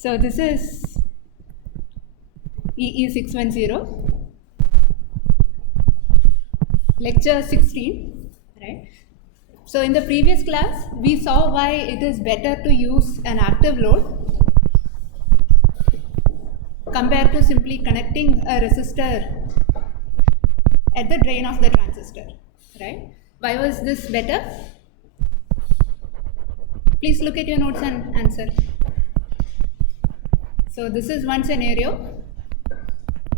So this is EE610, lecture 16, right? So in the previous class, we saw why it is better to use an active load compared to simply connecting a resistor at the drain of the transistor, right? Why was this better? Please look at your notes and answer. So this is one scenario.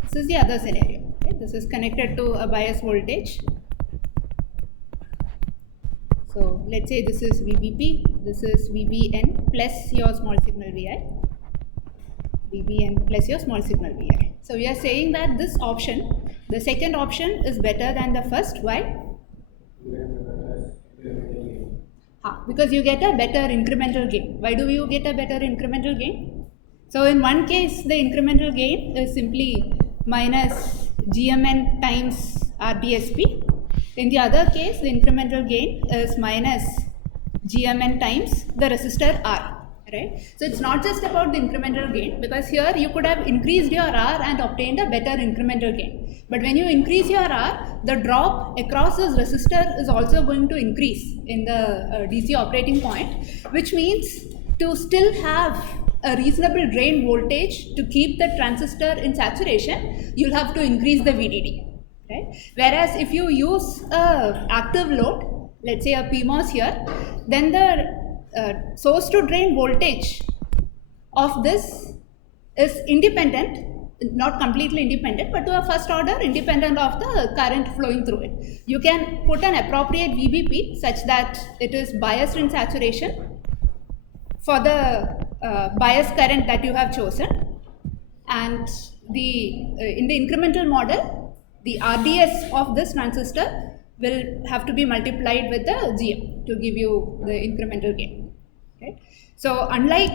This is the other scenario. Okay? This is connected to a bias voltage. So let's say this is VBP, this is VBN plus your small signal Vi. VBN plus your small signal Vi. So we are saying that this option, the second option, is better than the first. Why? Because you get a better incremental gain. Why do you get a better incremental gain? So in one case, the incremental gain is simply minus GMN times RDSP. In the other case, the incremental gain is minus GMN times the resistor R, right? So it's not just about the incremental gain, because here you could have increased your R and obtained a better incremental gain. But when you increase your R, the drop across this resistor is also going to increase in the DC operating point, which means to still have a reasonable drain voltage to keep the transistor in saturation, you'll have to increase the VDD. Right? Whereas if you use a active load, let's say a PMOS here, then the source to drain voltage of this is independent, not completely independent, but to a first order independent of the current flowing through it. You can put an appropriate VBP such that it is biased in saturation for the bias current that you have chosen, and in the incremental model, the RDS of this transistor will have to be multiplied with the GM to give you the incremental gain. Right? So unlike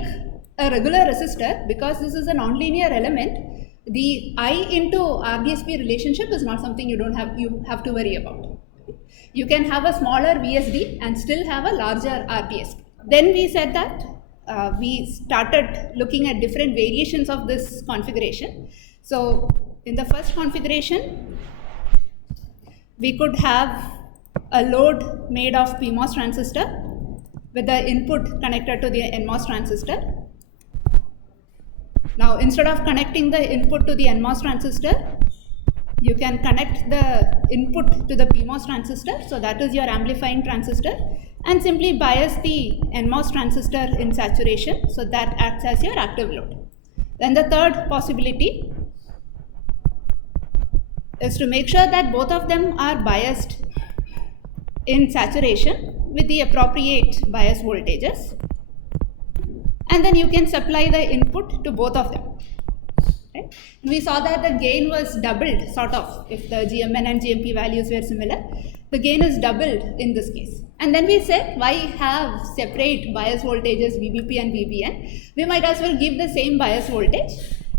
a regular resistor, because this is a nonlinear element, the I into RDSP relationship is not something you have to worry about. You can have a smaller VSD and still have a larger RDSP. Then we said that we started looking at different variations of this configuration. So in the first configuration, we could have a load made of PMOS transistor with the input connected to the NMOS transistor. Now, instead of connecting the input to the NMOS transistor, you can connect the input to the PMOS transistor, so that is your amplifying transistor, and simply bias the NMOS transistor in saturation, so that acts as your active load. Then the third possibility is to make sure that both of them are biased in saturation with the appropriate bias voltages, and then you can supply the input to both of them. Right? We saw that the gain was doubled, sort of, if the GMN and GMP values were similar. The gain is doubled in this case. And then we said, why have separate bias voltages VBP and VBN? We might as well give the same bias voltage,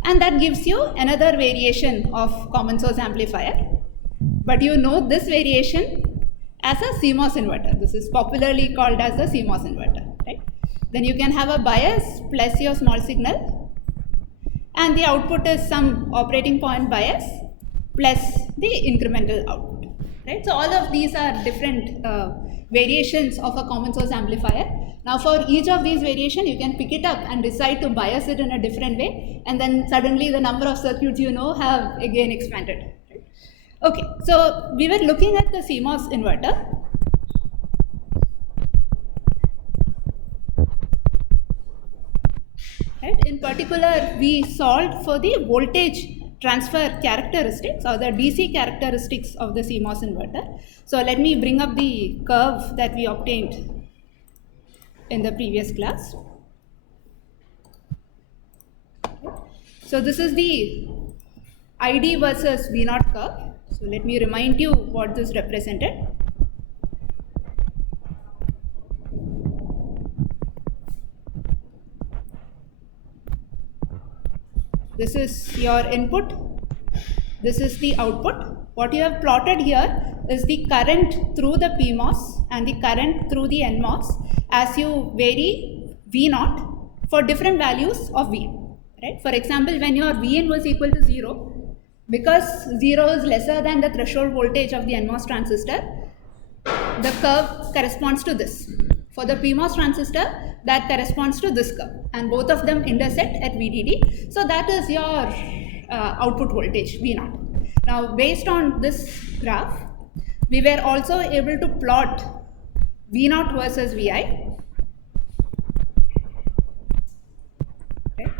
and that gives you another variation of common source amplifier. But you know this variation as a CMOS inverter. This is popularly called as the CMOS inverter. Right? Then you can have a bias plus your small signal, and the output is some operating point bias plus the incremental output. Right? So all of these are different variations of a common source amplifier. Now for each of these variations, you can pick it up and decide to bias it in a different way, and then suddenly the number of circuits you know have again expanded. Right? Okay, so we were looking at the CMOS inverter. Right? In particular, we solved for the voltage transfer characteristics or the DC characteristics of the CMOS inverter. So let me bring up the curve that we obtained in the previous class. So this is the ID versus V0 curve. So let me remind you what this represented. This is your input, this is the output. What you have plotted here is the current through the PMOS and the current through the NMOS as you vary V0 for different values of Vn, right? For example, when your Vn was equal to 0, because 0 is lesser than the threshold voltage of the NMOS transistor, the curve corresponds to this. For the PMOS transistor, that corresponds to this curve, and both of them intersect at VDD. So that is your output voltage V0. Now, based on this graph, we were also able to plot V0 versus Vi. Okay.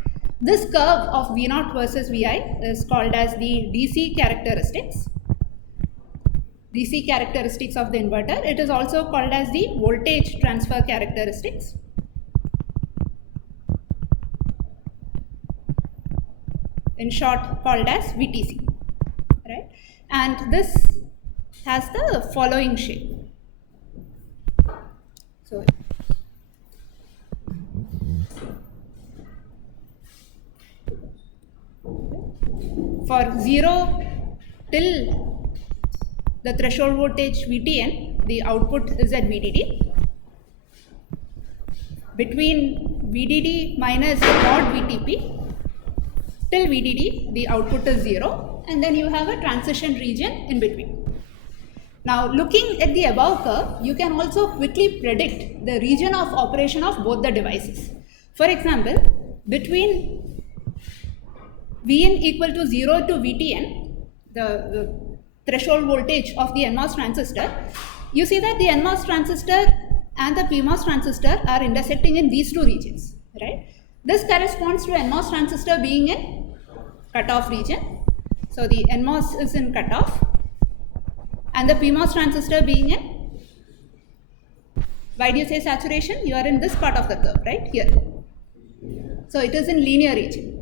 This curve of V0 versus Vi is called as the DC characteristics. DC characteristics of the inverter. It is also called as the voltage transfer characteristics. In short, called as VTC, right? And this has the following shape. So, for 0 till the threshold voltage VTN, the output is at VDD. Between VDD minus mod VTP till VDD, the output is 0, and then you have a transition region in between. Now, looking at the above curve, you can also quickly predict the region of operation of both the devices. For example, between Vn equal to 0 to VTN, the threshold voltage of the NMOS transistor, you see that the NMOS transistor and the PMOS transistor are intersecting in these two regions, right? This corresponds to NMOS transistor being in cutoff region. So the NMOS is in cutoff and the PMOS transistor being in, why do you say saturation? You are in this part of the curve, right? Here. So it is in linear region.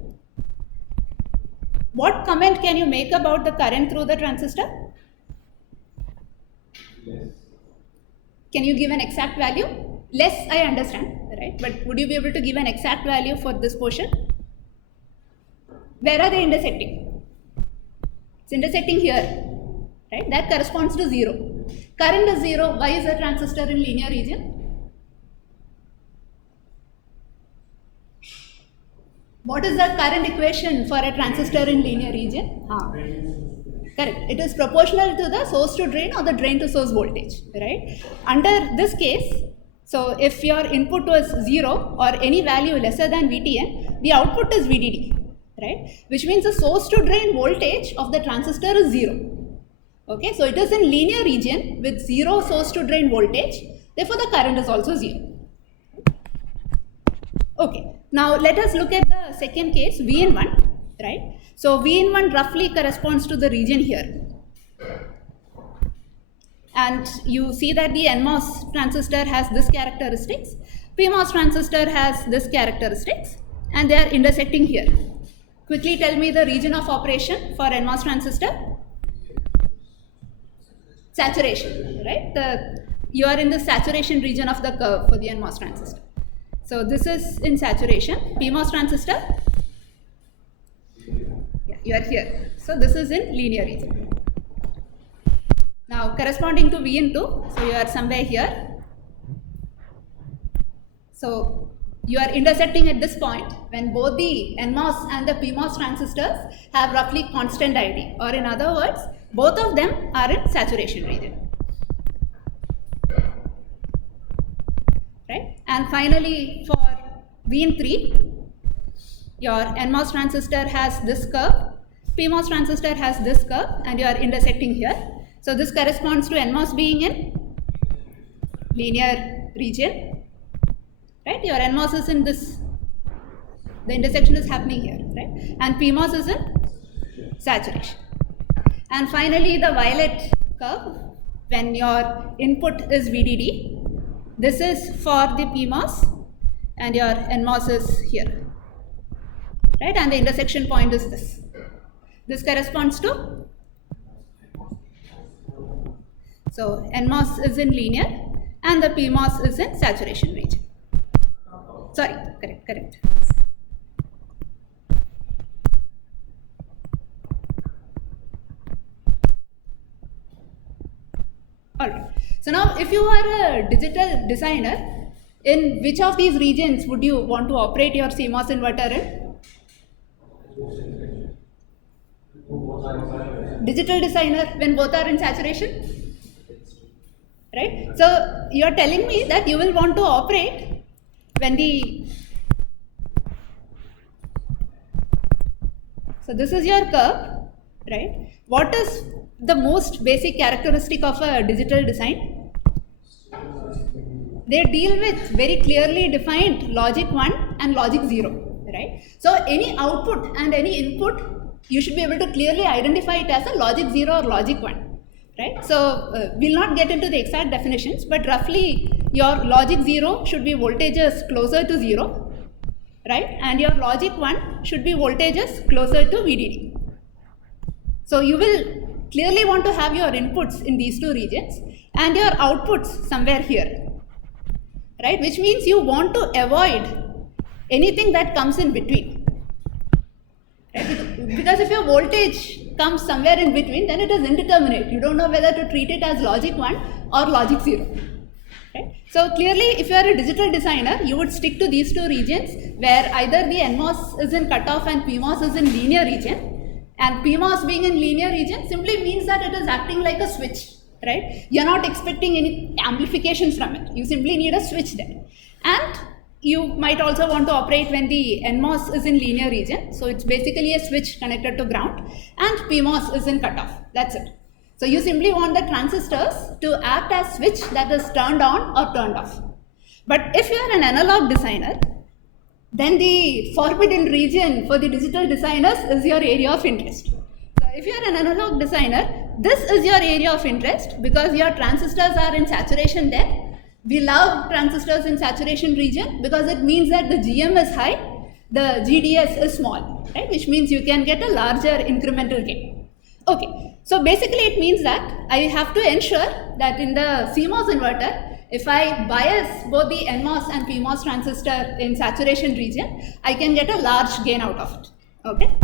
What comment can you make about the current through the transistor? Can you give an exact value? Less, I understand, right? But would you be able to give an exact value for this portion? Where are they intersecting? It's intersecting here, right? That corresponds to 0. Current is 0. Why is the transistor in linear region? What is the current equation for a transistor in linear region? Correct. It is proportional to the source to drain or the drain to source voltage, right? Under this case, so if your input was 0 or any value lesser than VTN, the output is VDD, right? Which means the source to drain voltage of the transistor is 0. Okay, so it is in linear region with 0 source to drain voltage, therefore the current is also 0. Okay, now let us look at the second case, Vn1, right? So Vn1 roughly corresponds to the region here. And you see that the NMOS transistor has this characteristics, PMOS transistor has this characteristics, and they are intersecting here. Quickly tell me the region of operation for NMOS transistor. Saturation, right? You are in the saturation region of the curve for the NMOS transistor. So this is in saturation. PMOS transistor, yeah, you are here. So this is in linear region. Now corresponding to Vn2, so you are somewhere here. So you are intersecting at this point when both the NMOS and the PMOS transistors have roughly constant ID, or in other words, both of them are in saturation region. Right? And finally, for Vn3, your NMOS transistor has this curve, PMOS transistor has this curve, and you are intersecting here. So this corresponds to NMOS being in linear region, right? Your NMOS is in this, the intersection is happening here, right? And PMOS is in saturation. And finally, the violet curve, when your input is VDD, this is for the PMOS and your NMOS is here, right? And the intersection point is this. This corresponds to, so NMOS is in linear and the PMOS is in saturation region. Sorry, correct. Alright, so now if you are a digital designer, In which of these regions would you want to operate your CMOS inverter in? Digital designer, when both are in saturation, right? So you are telling me that you will want to operate when so this is your curve, right? What is the most basic characteristic of a digital design? They deal with very clearly defined logic 1 and logic 0, right? So any output and any input, you should be able to clearly identify it as a logic 0 or logic 1, right? So we'll not get into the exact definitions, but roughly your logic 0 should be voltages closer to 0, right? And your logic 1 should be voltages closer to VDD. So you will clearly want to have your inputs in these two regions and your outputs somewhere here, right? Which means you want to avoid anything that comes in between, right? Because if your voltage comes somewhere in between, then it is indeterminate. You don't know whether to treat it as logic 1 or logic 0. Right? So clearly, if you are a digital designer, you would stick to these two regions where either the NMOS is in cutoff and PMOS is in linear region. And PMOS being in linear region simply means that it is acting like a switch, right? You're not expecting any amplification from it. You simply need a switch there. And you might also want to operate when the NMOS is in linear region. So it's basically a switch connected to ground, and PMOS is in cutoff. That's it. So you simply want the transistors to act as switch that is turned on or turned off. But if you are an analog designer, then the forbidden region for the digital designers is your area of interest. So if you are an analog designer, this is your area of interest because your transistors are in saturation there. We love transistors in saturation region because it means that the GM is high, the GDS is small, right? Which means you can get a larger incremental gain. Okay, so basically it means that I have to ensure that in the CMOS inverter, if I bias both the NMOS and PMOS transistor in saturation region, I can get a large gain out of it. Okay.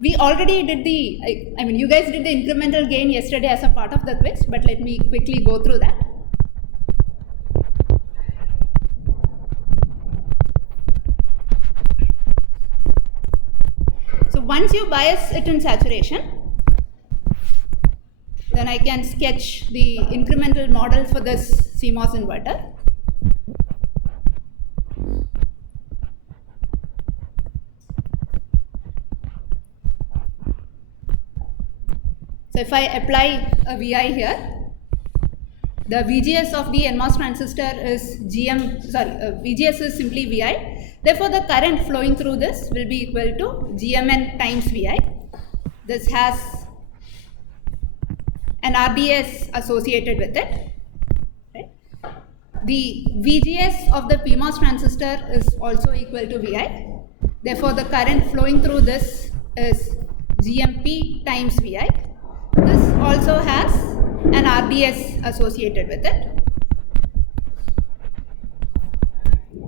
We already did you guys did the incremental gain yesterday as a part of the quiz, but let me quickly go through that. So once you bias it in saturation, then I can sketch the incremental model for this CMOS inverter. So if I apply a Vi here, the VGS of the NMOS transistor is VGS is simply Vi. Therefore, the current flowing through this will be equal to GMN times Vi. This has an RDS associated with it. Right? The VGS of the PMOS transistor is also equal to Vi. Therefore, the current flowing through this is GMP times Vi. This also has an RDS associated with it.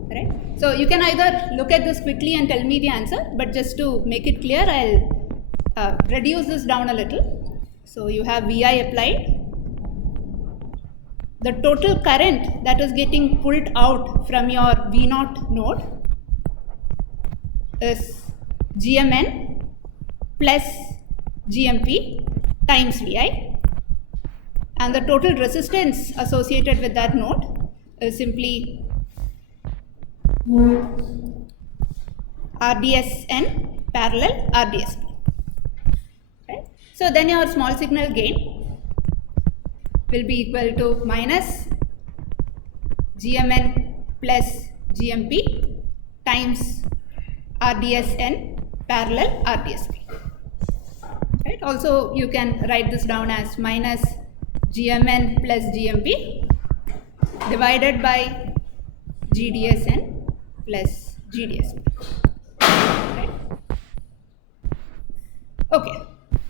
Right? So you can either look at this quickly and tell me the answer, but just to make it clear, I'll reduce this down a little. So you have Vi applied. The total current that is getting pulled out from your V0 node is GMN plus GMP times Vi, and the total resistance associated with that node is simply RDSN parallel RDSP. Right? So then your small signal gain will be equal to minus GMN plus GMP times RDSN parallel RDSP. Right? Also, you can write this down as minus GMN plus GMP divided by GDSN plus GDSP. Right? Okay.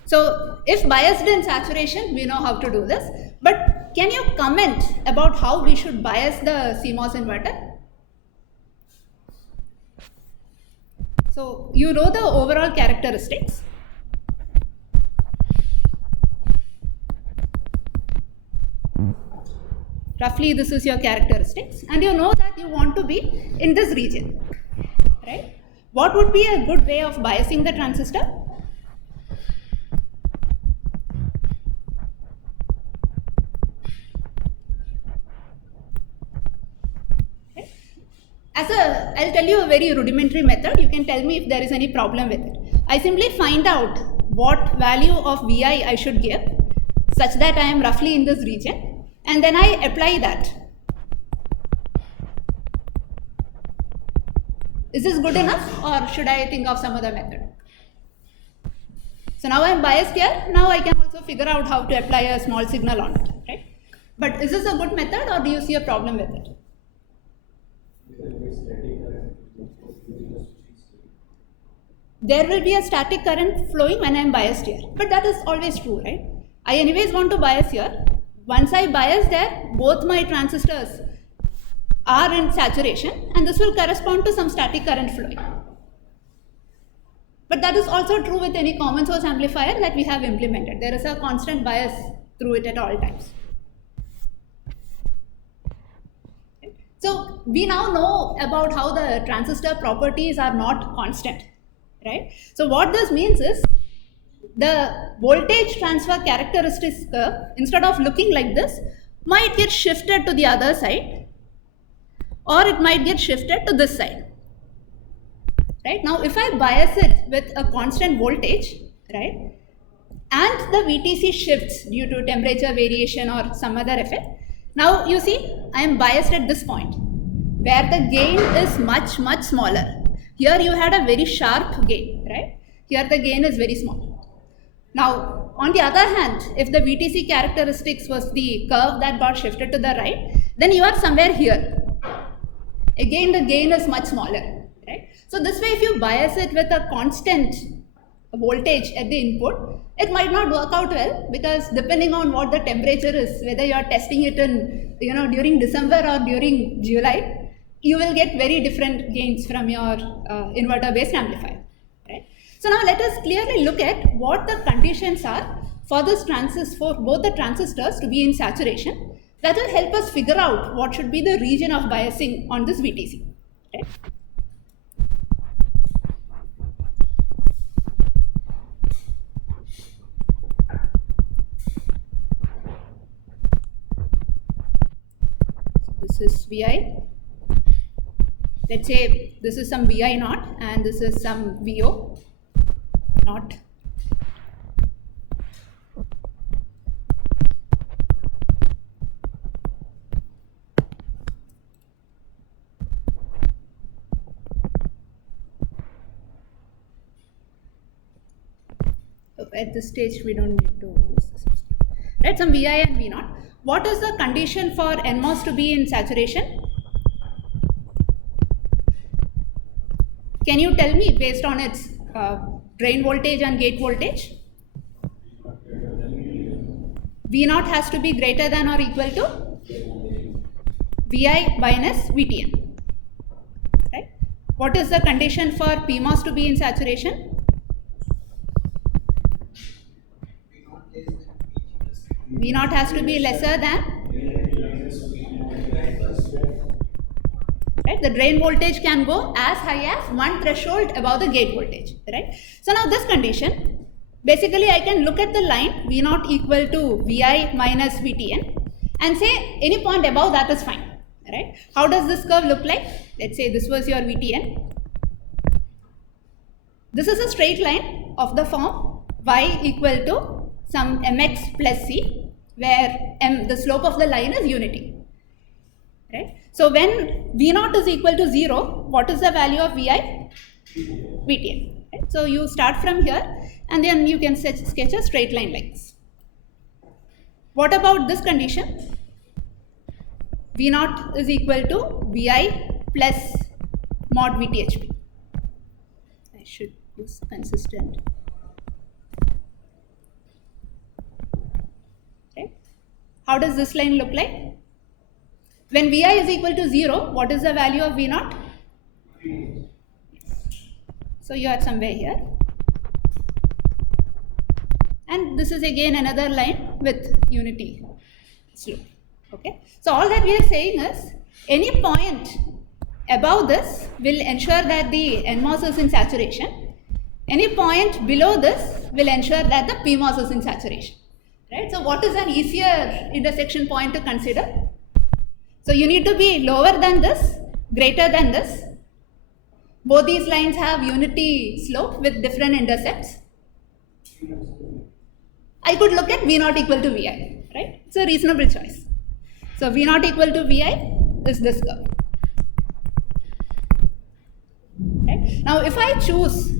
So, if biased in saturation, we know how to do this. But can you comment about how we should bias the CMOS inverter? So, you know the overall characteristics. roughly this is your characteristics, and you know that you want to be in this region, right? What would be a good way of biasing the transistor? I'll tell you a very rudimentary method. You can tell me if there is any problem with it. I simply find out what value of Vi I should give such that I am roughly in this region, and then I apply that. Is this good enough, or should I think of some other method? So now I am biased here. Now I can also figure out how to apply a small signal on it, right? But is this a good method, or do you see a problem with it? There will be a static current flowing when I am biased here, but that is always true, right? I anyways want to bias here. Once I bias there, both my transistors are in saturation, and this will correspond to some static current flowing. But that is also true with any common source amplifier that we have implemented. There is a constant bias through it at all times. So we now know about how the transistor properties are not constant, right? So what this means is the voltage transfer characteristics curve, instead of looking like this, might get shifted to the other side, or it might get shifted to this side, right? Now if I bias it with a constant voltage, right, and the VTC shifts due to temperature variation or some other effect, now you see I am biased at this point where the gain is much smaller. Here you had a very sharp gain, right? Here the gain is very small. Now on the other hand, if the VTC characteristics was the curve that got shifted to the right, then you are somewhere here. Again the gain is much smaller, right? So this way if you bias it with a constant voltage at the input, it might not work out well, because depending on what the temperature is, whether you are testing it in during December or during July, you will get very different gains from your inverter-based amplifier, right? So now let us clearly look at what the conditions are for both the transistors to be in saturation. That will help us figure out what should be the region of biasing on this VTC, right? This is Vi. Let's say this is some Vi naught and this is some Vo naught. So at this stage we don't need to use this, right? Some Vi and V naught. What is the condition for NMOS to be in saturation? Can you tell me based on its drain voltage and gate voltage? V naught has to be greater than or equal to Vi minus Vtn, right? What is the condition for PMOS to be in saturation? V naught has to be lesser than, right? The drain voltage can go as high as one threshold above the gate voltage, right? So now this condition, basically I can look at the line V naught equal to Vi minus Vtn and say any point above that is fine, right? How does this curve look like? Let's say this was your Vtn. This is a straight line of the form y equal to some mx plus c, where the slope of the line is unity, right? So when V naught is equal to 0, what is the value of Vi? Vtn, right? So you start from here and then you can sketch a straight line like this. What about this condition? V naught is equal to Vi plus mod Vthp. I should use consistent. How does this line look like? When Vi is equal to 0, what is the value of V naught? So you are somewhere here. And this is again another line with unity slope. Okay, so all that we are saying is any point above this will ensure that the NMOS is in saturation. Any point below this will ensure that the PMOS is in saturation. Right? So what is an easier intersection point to consider? So you need to be lower than this, greater than this. Both these lines have unity slope with different intercepts. I could look at V0 equal to Vi, right? It's a reasonable choice. So V0 equal to Vi is this curve. Right? Now if I choose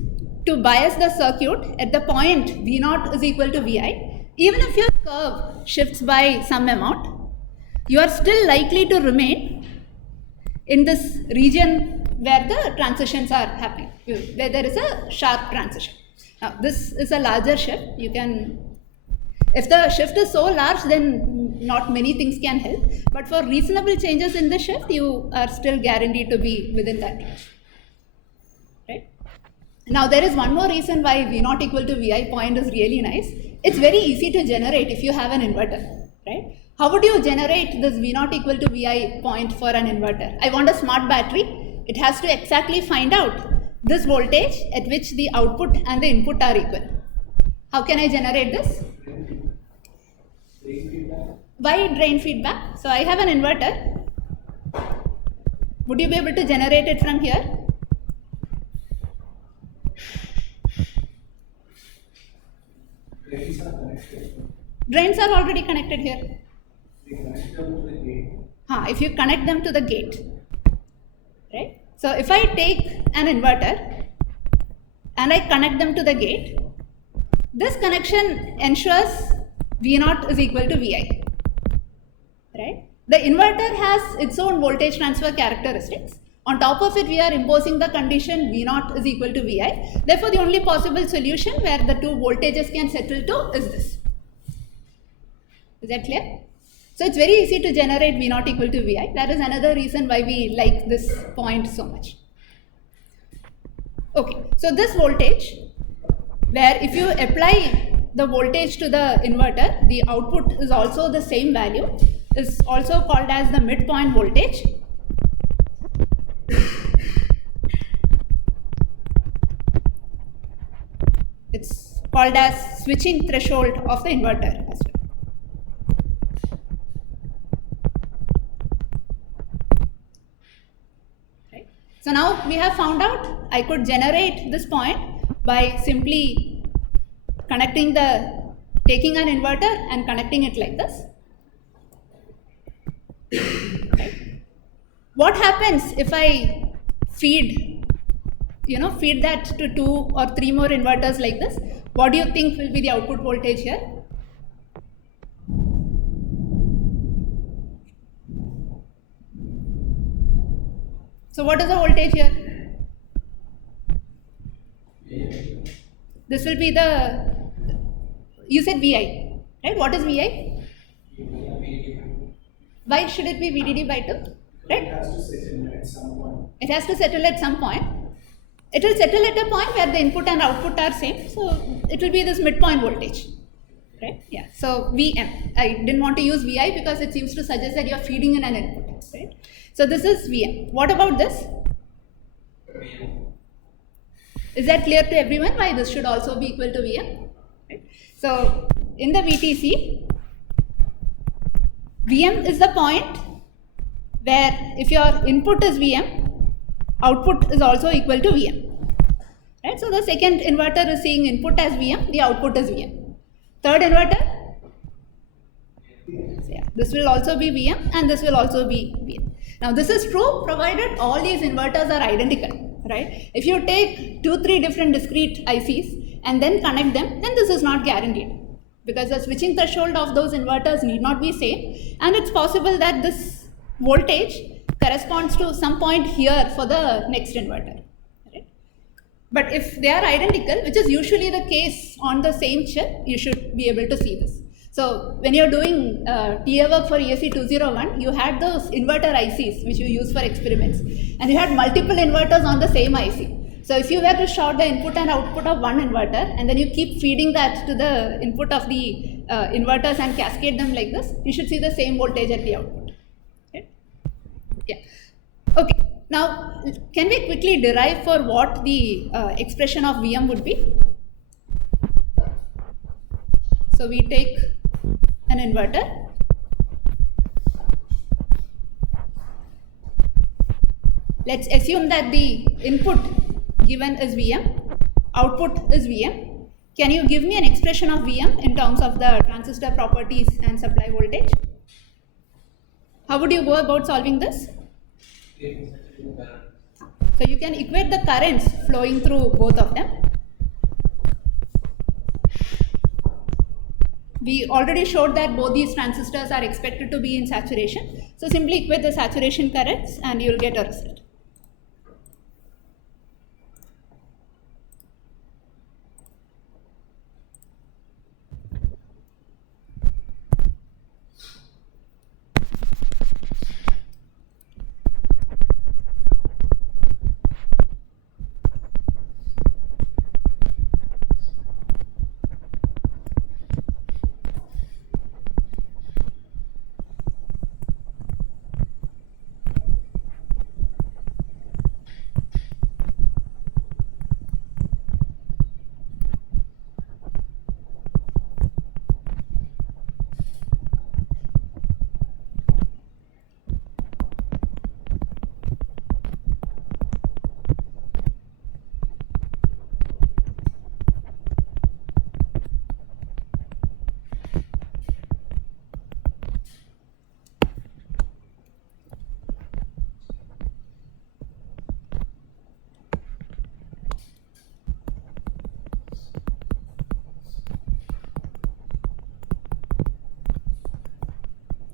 to bias the circuit at the point V0 is equal to Vi, even if your curve shifts by some amount, you are still likely to remain in this region where the transitions are happening, where there is a sharp transition. Now this is a larger shift. You can, if the shift is so large, then not many things can help, but for reasonable changes in the shift, you are still guaranteed to be within that range. Right? Now there is one more reason why V0 equal to Vi point is really nice. It's very easy to generate if you have an inverter, right? How would you generate this V0 equal to Vi point for an inverter? I want a smart battery. It has to exactly find out this voltage at which the output and the input are equal. How can I generate this? By drain feedback. So I have an inverter. Would you be able to generate it from here? Drains are already connected here. If you connect them to the gate. Right? So if I take an inverter and I connect them to the gate, this connection ensures V0 is equal to Vi. Right? The inverter has its own voltage transfer characteristics. On top of it, we are imposing the condition V0 is equal to Vi. Therefore, the only possible solution where the two voltages can settle to is this. Is that clear? So it's very easy to generate V0 equal to Vi. That is another reason why we like this point so much. Okay, so this voltage, where if you apply the voltage to the inverter, the output is also the same value, is also called as the midpoint voltage. It's called as switching threshold of the inverter as well. So now we have found out I could generate this point by simply taking an inverter and connecting it like this. Okay. What happens if I feed that to 2 or 3 more inverters like this? What do you think will be the output voltage here? So what is the voltage here? This will be you said Vi, right? What is Vi? Why should it be VDD by 2? Right? It has to settle at some point. It has to settle at some point. It will settle at a point where the input and output are same. So it will be this midpoint voltage. Right? Yeah. So Vm. I didn't want to use Vi because it seems to suggest that you are feeding in an input. Right? So this is Vm. What about this? Is that clear to everyone why this should also be equal to Vm? Right? So in the VTC, Vm is the point where if your input is Vm, output is also equal to Vm. Right? So the second inverter is seeing input as Vm, the output is Vm. Third inverter, so yeah, this will also be Vm and this will also be Vm. Now this is true provided all these inverters are identical, right? If you take 2-3 different discrete ICs and then connect them, then this is not guaranteed because the switching threshold of those inverters need not be same, and it's possible that this voltage corresponds to some point here for the next inverter. Right? But if they are identical, which is usually the case on the same chip, you should be able to see this. So when you're doing TA work for ESC 201, you had those inverter ICs which you use for experiments, and you had multiple inverters on the same IC. So if you were to short the input and output of one inverter and then you keep feeding that to the input of the inverters and cascade them like this, you should see the same voltage at the output. Okay? Yeah. Okay. Now, can we quickly derive for what the expression of Vm would be? So we take an inverter. Let's assume that the input given is Vm, output is Vm. Can you give me an expression of Vm in terms of the transistor properties and supply voltage? How would you go about solving this? So you can equate the currents flowing through both of them. We already showed that both these transistors are expected to be in saturation. So simply equate the saturation currents and you will get a result.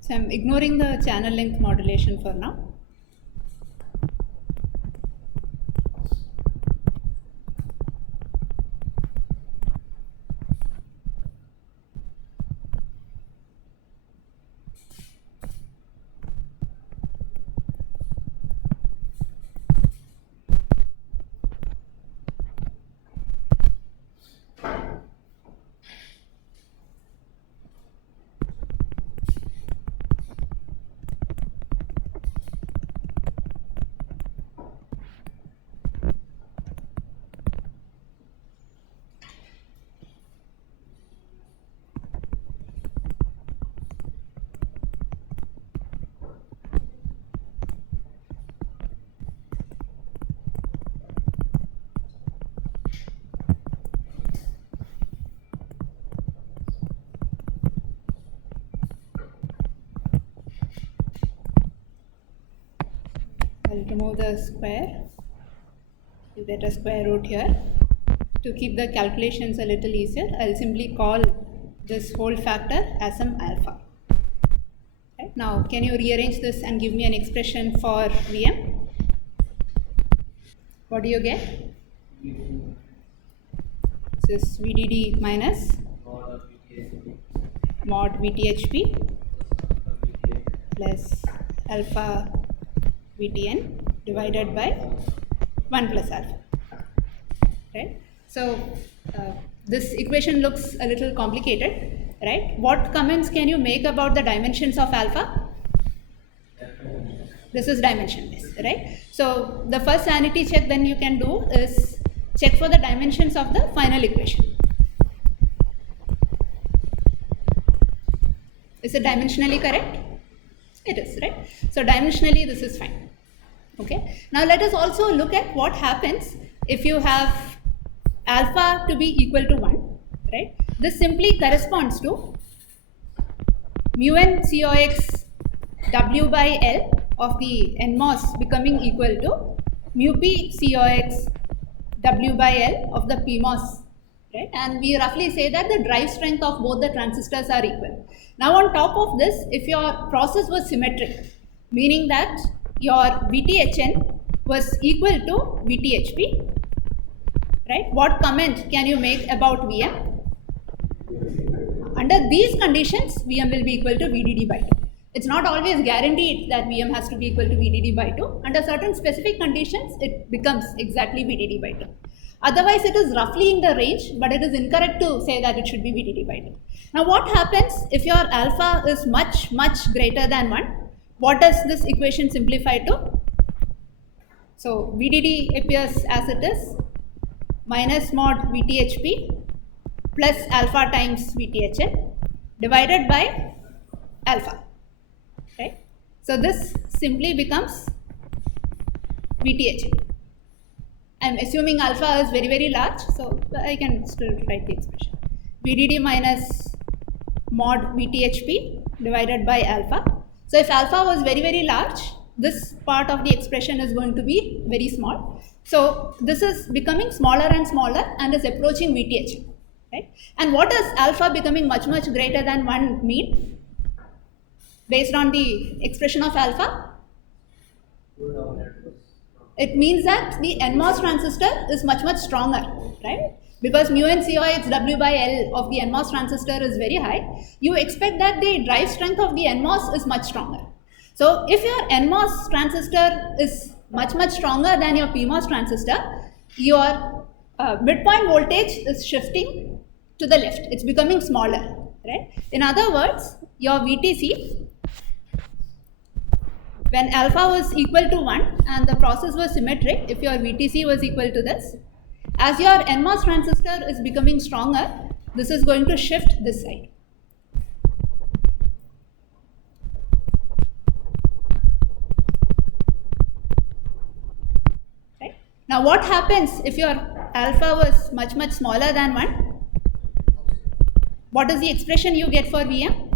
So I'm ignoring the channel length modulation for now. I'll remove the square. You get a square root here. To keep the calculations a little easier, I'll simply call this whole factor as some alpha. Right? Now, can you rearrange this and give me an expression for Vm? What do you get? This is VDD minus mod VTHP plus alpha VTN divided by 1 plus alpha. Right? So this equation looks a little complicated, right? What comments can you make about the dimensions of alpha? This is dimensionless, right? So the first sanity check then you can do is check for the dimensions of the final equation. Is it dimensionally correct? It is, right? So dimensionally this is fine. Okay. Now let us also look at what happens if you have alpha to be equal to 1, right? This simply corresponds to mu n COX W by L of the NMOS becoming equal to mu P COX W by L of the PMOS, right? And we roughly say that the drive strength of both the transistors are equal. Now on top of this, if your process was symmetric, meaning that your VTHN was equal to VTHP, right? What comment can you make about Vm? Under these conditions, Vm will be equal to VDD by 2. It's not always guaranteed that Vm has to be equal to VDD by 2. Under certain specific conditions, it becomes exactly VDD by 2. Otherwise, it is roughly in the range, but it is incorrect to say that it should be VDD by 2. Now, what happens if your alpha is much, much greater than 1? What does this equation simplify to? So, VDD appears as it is, minus mod VTHP plus alpha times VTHL divided by alpha, right? So, this simply becomes VTHL. I am assuming alpha is very, very large, so I can still write the expression. VDD minus mod VTHP divided by alpha. So, if alpha was very, very large, this part of the expression is going to be very small. So, this is becoming smaller and smaller and is approaching VTHL, right? And what does alpha becoming much, much greater than 1 mean? Based on the expression of alpha? It means that the NMOS transistor is much, much stronger, right? Because mu n CoX W by L of the NMOS transistor is very high, you expect that the drive strength of the NMOS is much stronger. So, if your NMOS transistor is much, much stronger than your PMOS transistor, your midpoint voltage is shifting to the left. It's becoming smaller, right? In other words, your VTC, when alpha was equal to 1 and the process was symmetric, if your VTC was equal to this, as your NMOS transistor is becoming stronger, this is going to shift this side. Right? Now, what happens if your alpha was much, much smaller than 1? What is the expression you get for VM?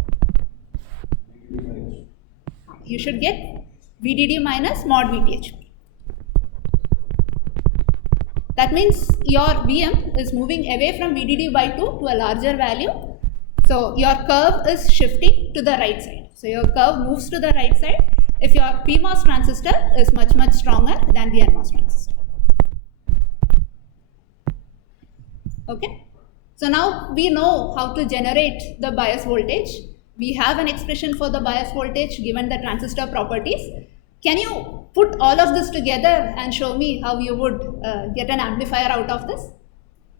You should get VDD minus mod VTHP. That means your VM is moving away from VDD by 2 to a larger value. So, your curve is shifting to the right side. So, your curve moves to the right side if your PMOS transistor is much, much stronger than the NMOS transistor. Okay. So, now we know how to generate the bias voltage. We have an expression for the bias voltage given the transistor properties. Can you put all of this together and show me how you would get an amplifier out of this?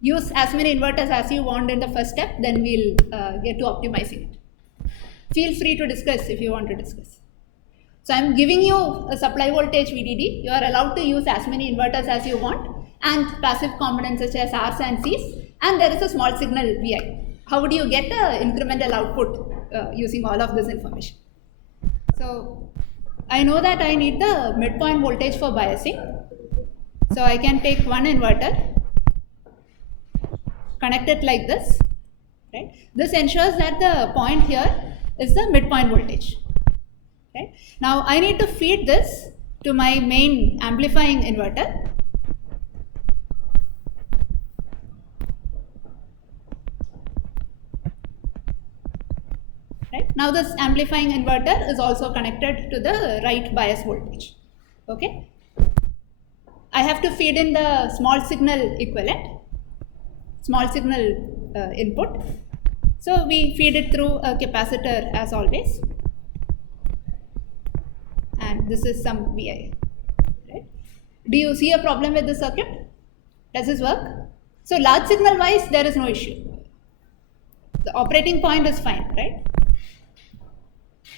Use as many inverters as you want in the first step, then we'll get to optimizing it. Feel free to discuss if you want to discuss. So, I am giving you a supply voltage VDD. You are allowed to use as many inverters as you want and passive components such as R's and C's, and there is a small signal Vi. How would you get the incremental output using all of this information? So, I know that I need the midpoint voltage for biasing. So, I can take one inverter, connect it like this, right? This ensures that the point here is the midpoint voltage, right? Now, I need to feed this to my main amplifying inverter. Right? Now, this amplifying inverter is also connected to the right bias voltage. Okay. I have to feed in the small signal equivalent, small signal input. So, we feed it through a capacitor as always, and this is some Vi. Right? Do you see a problem with this circuit? Does this work? So, large signal wise, there is no issue. The operating point is fine, right?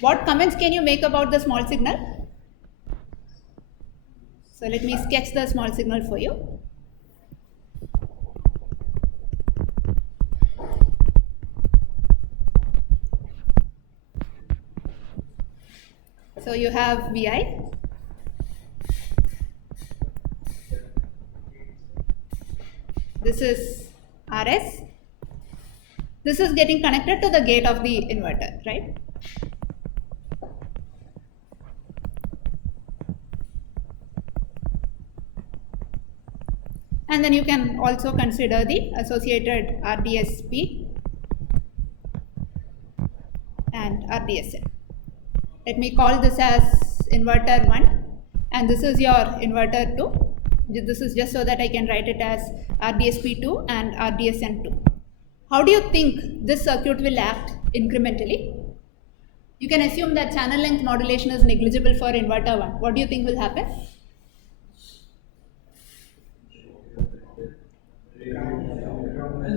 What comments can you make about the small signal? So, let me sketch the small signal for you. So, you have Vi. This is Rs. This is getting connected to the gate of the inverter, right? And then you can also consider the associated RDSP and RDSN. Let me call this as inverter 1 and this is your inverter 2. This is just so that I can write it as RDSP2 and RDSN2. How do you think this circuit will act incrementally? You can assume that channel length modulation is negligible for inverter 1. What do you think will happen?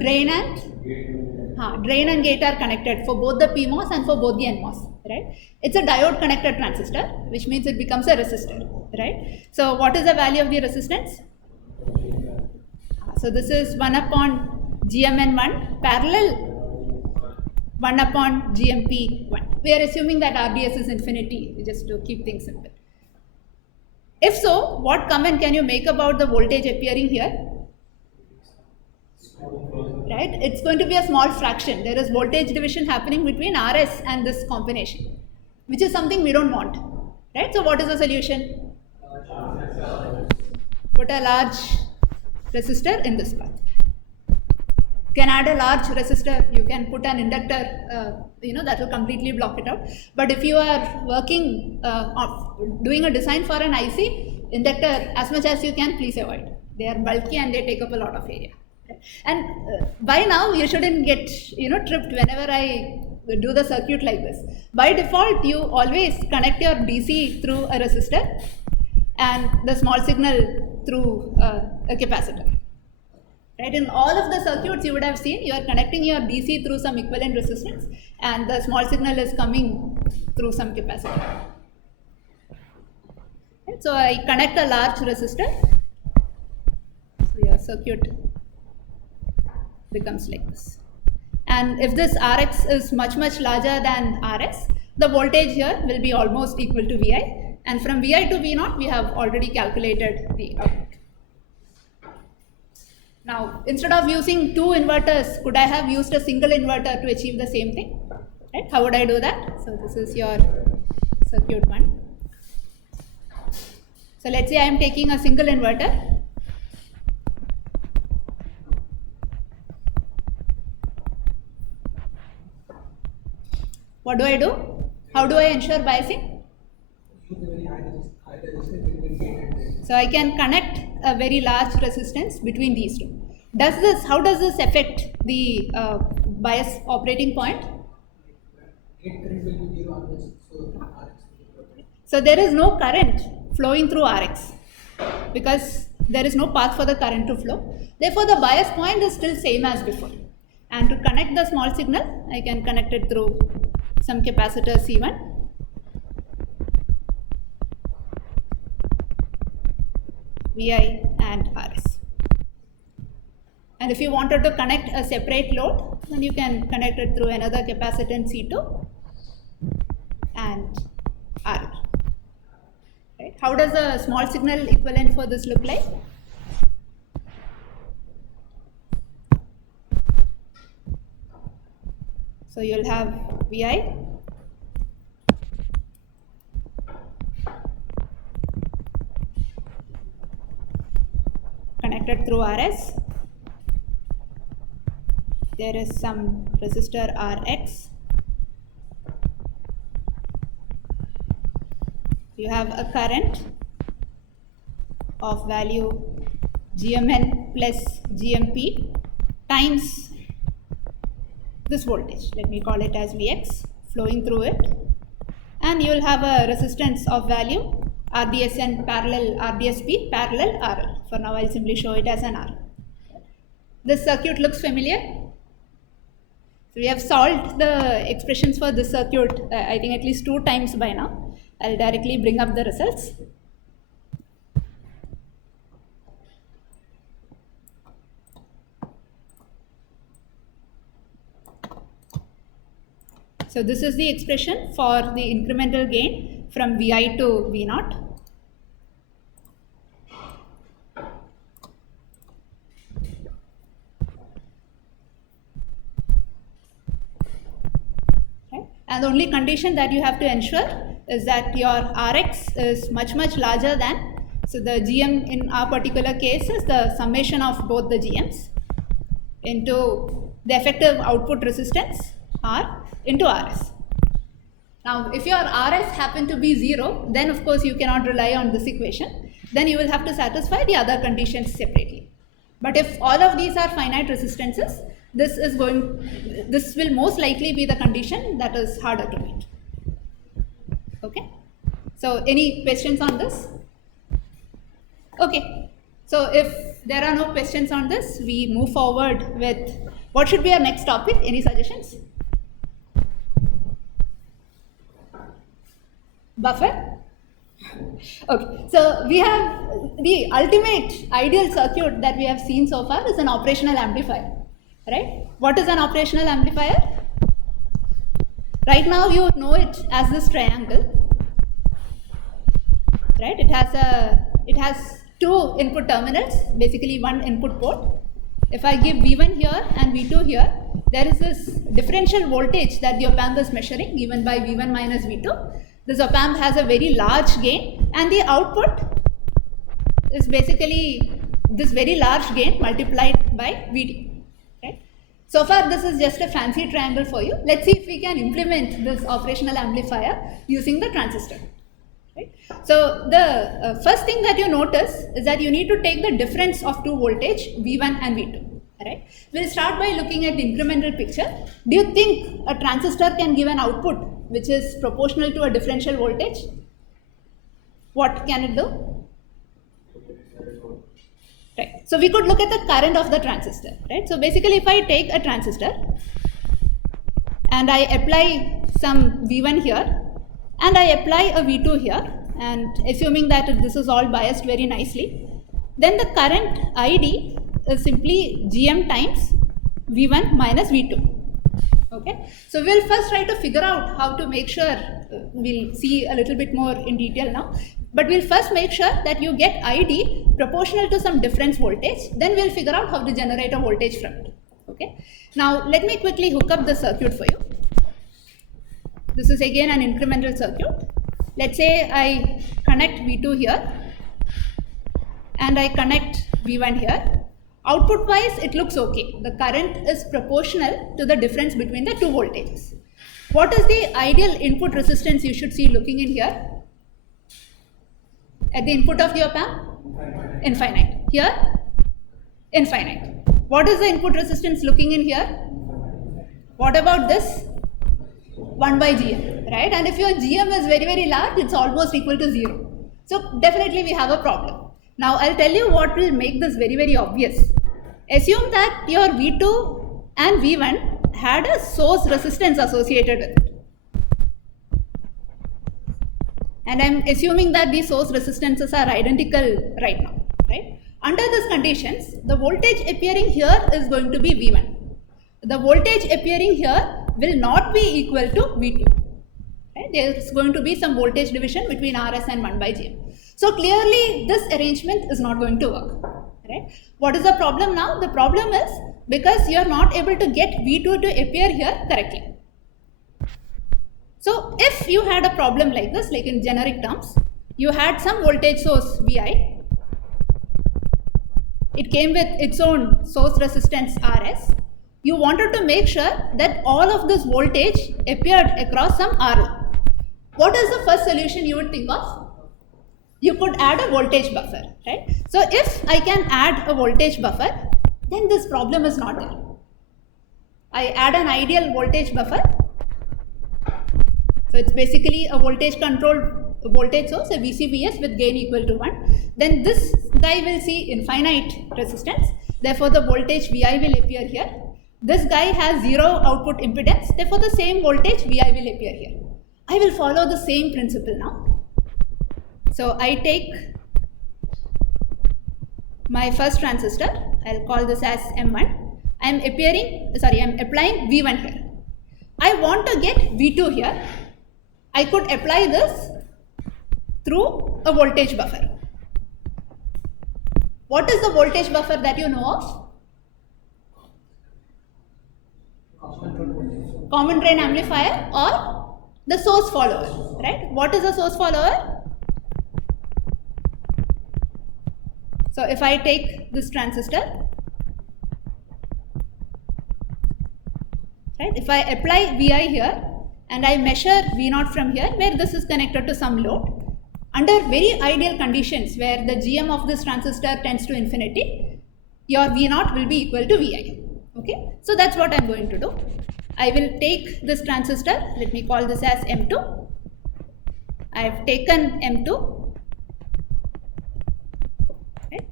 Drain and gate are connected for both the PMOS and for both the NMOS, right? It's a diode connected transistor, which means it becomes a resistor, right? So what is the value of the resistance? So this is 1 upon GMN1 parallel 1 upon GMP1. We are assuming that RDS is infinity, just to keep things simple. If so, what comment can you make about the voltage appearing here? Right? It's going to be a small fraction. There is voltage division happening between RS and this combination, which is something we don't want. Right? So what is the solution? Put a large resistor in this path. You can add a large resistor, you can put an inductor, that will completely block it out. But if you are working, doing a design for an IC, inductor as much as you can, please avoid. They are bulky and they take up a lot of area. And by now you shouldn't get tripped whenever I do the circuit like this. By default, you always connect your DC through a resistor and the small signal through a capacitor. Right? In all of the circuits you would have seen, you are connecting your DC through some equivalent resistance and the small signal is coming through some capacitor. Right? So I connect a large resistor, so your circuit becomes like this. And if this Rx is much larger than Rs, the voltage here will be almost equal to Vi, and from Vi to V0 we have already calculated the output. Now, instead of using two inverters, could I have used a single inverter to achieve the same thing? Right? How would I do that? So this is your circuit one. So let's say I am taking a single inverter. What do I do? How do I ensure biasing? So I can connect a very large resistance between these two. How does this affect the bias operating point? So there is no current flowing through Rx because there is no path for the current to flow. Therefore, the bias point is still same as before. And to connect the small signal, I can connect it through some capacitor C1. Vi and Rs. And if you wanted to connect a separate load, then you can connect it through another capacitance C2 and RL. Right? How does the small signal equivalent for this look like? So you'll have Vi connected through Rs. There is some resistor Rx. You have a current of value GMN plus GMP times this voltage. Let me call it as Vx flowing through it. And you will have a resistance of value RDSN parallel RDSP parallel RL. For now, I'll simply show it as an R. This circuit looks familiar. So we have solved the expressions for this circuit, I think at least 2 times by now. I'll directly bring up the results. So this is the expression for the incremental gain from Vi to V0. And the only condition that you have to ensure is that your Rx is much larger than, so the GM in our particular case is the summation of both the GMs into the effective output resistance R into Rs. Now if your Rs happen to be 0, then of course you cannot rely on this equation, then you will have to satisfy the other conditions separately. But if all of these are finite resistances, this will most likely be the condition that is harder to meet. Okay, so any questions on this? Okay, So if there are no questions on this, we move forward with what should be our next topic. Any suggestions? Buffer? Okay, so we have the ultimate ideal circuit that we have seen so far is an operational amplifier, right? What is an operational amplifier? Right now you know it as this triangle, right? It has two input terminals, basically one input port. If I give V1 here and V2 here, there is this differential voltage that the op-amp is measuring given by V1 minus V2. This op-amp has a very large gain and the output is basically this very large gain multiplied by VD. Right? So far this is just a fancy triangle for you. Let's see if we can implement this operational amplifier using the transistor. Right? So the first thing that you notice is that you need to take the difference of two voltage V1 and V2. Right? We'll start by looking at the incremental picture. Do you think a transistor can give an output which is proportional to a differential voltage? What can it do? Right. So we could look at the current of the transistor. Right? So basically if I take a transistor and I apply some V1 here and I apply a V2 here, and assuming that this is all biased very nicely, then the current ID is simply GM times V1 minus V2. Okay, so we'll first try to figure out how to make sure, we'll see a little bit more in detail now, but we'll first make sure that you get ID proportional to some difference voltage, then we'll figure out how to generate a voltage from it. Okay, now let me quickly hook up the circuit for you. This is again an incremental circuit. Let's say I connect V2 here and I connect V1 here. Output wise it looks okay. The current is proportional to the difference between the two voltages. What is the ideal input resistance you should see looking in here? At the input of the op-amp? Infinite. Here? Infinite. What is the input resistance looking in here? What about this? 1 by GM, right? And if your GM is very, very large, it's almost equal to 0. So definitely we have a problem. Now I'll tell you what will make this very, very obvious. Assume that your V2 and V1 had a source resistance associated with it. And I'm assuming that these source resistances are identical right now, right? Under these conditions, the voltage appearing here is going to be V1. The voltage appearing here will not be equal to V2. Right? There is going to be some voltage division between RS and 1 by GM. So clearly this arrangement is not going to work. Right? What is the problem now? The problem is because you are not able to get V2 to appear here correctly. So if you had a problem like this, like in generic terms, you had some voltage source Vi, it came with its own source resistance Rs. You wanted to make sure that all of this voltage appeared across some RL. What is the first solution you would think of? You could add a voltage buffer, right? So if I can add a voltage buffer, then this problem is not there. I add an ideal voltage buffer. So it's basically a voltage controlled voltage source, a VCVS with gain equal to 1. Then this guy will see infinite resistance. Therefore the voltage Vi will appear here. This guy has 0 output impedance, therefore the same voltage Vi will appear here. I will follow the same principle now. So I take my first transistor, I'll call this as M1. I'm applying V1 here. I want to get V2 here. I could apply this through a voltage buffer. What is the voltage buffer that you know of? Common drain amplifier or the source follower, right? What is the source follower? So if I take this transistor, right, if I apply Vi here and I measure V0 from here where this is connected to some load, under very ideal conditions where the GM of this transistor tends to infinity, your V0 will be equal to Vi. Okay, so that's what I'm going to do. I will take this transistor, let me call this as M2. I have taken M2. Right.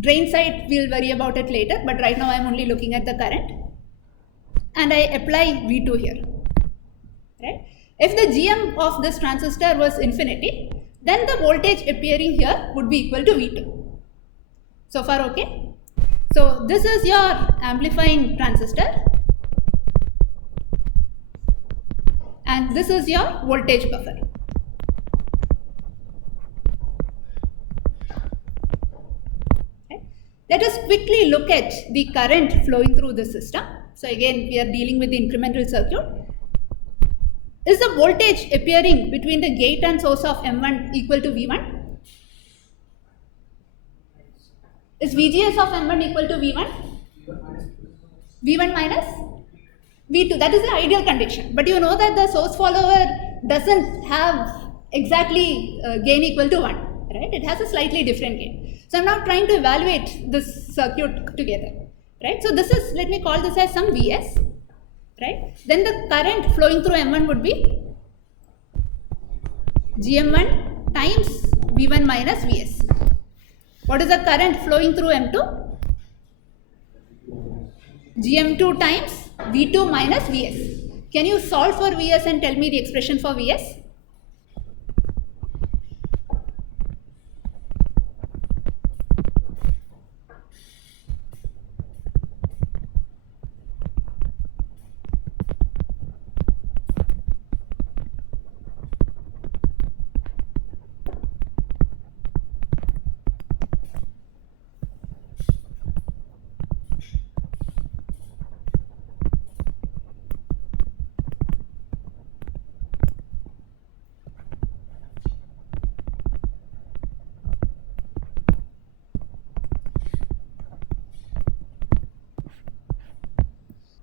Drain side, we'll worry about it later, but right now I'm only looking at the current. And I apply V2 here, right? If the GM of this transistor was infinity, then the voltage appearing here would be equal to V2. So far, okay? So this is your amplifying transistor, and this is your voltage buffer. Okay. Let us quickly look at the current flowing through the system. So again, we are dealing with the incremental circuit. Is the voltage appearing between the gate and source of M1 equal to V1? Is VGS of M1 equal to V1? V1 minus V2. That is the ideal condition. But you know that the source follower doesn't have exactly gain equal to 1, right? It has a slightly different gain. So I'm now trying to evaluate this circuit together, right? So this is, let me call this as some Vs, right? Then the current flowing through M1 would be GM1 times V1 minus Vs. What is the current flowing through M2? GM2 times V2 minus Vs. Can you solve for Vs and tell me the expression for Vs?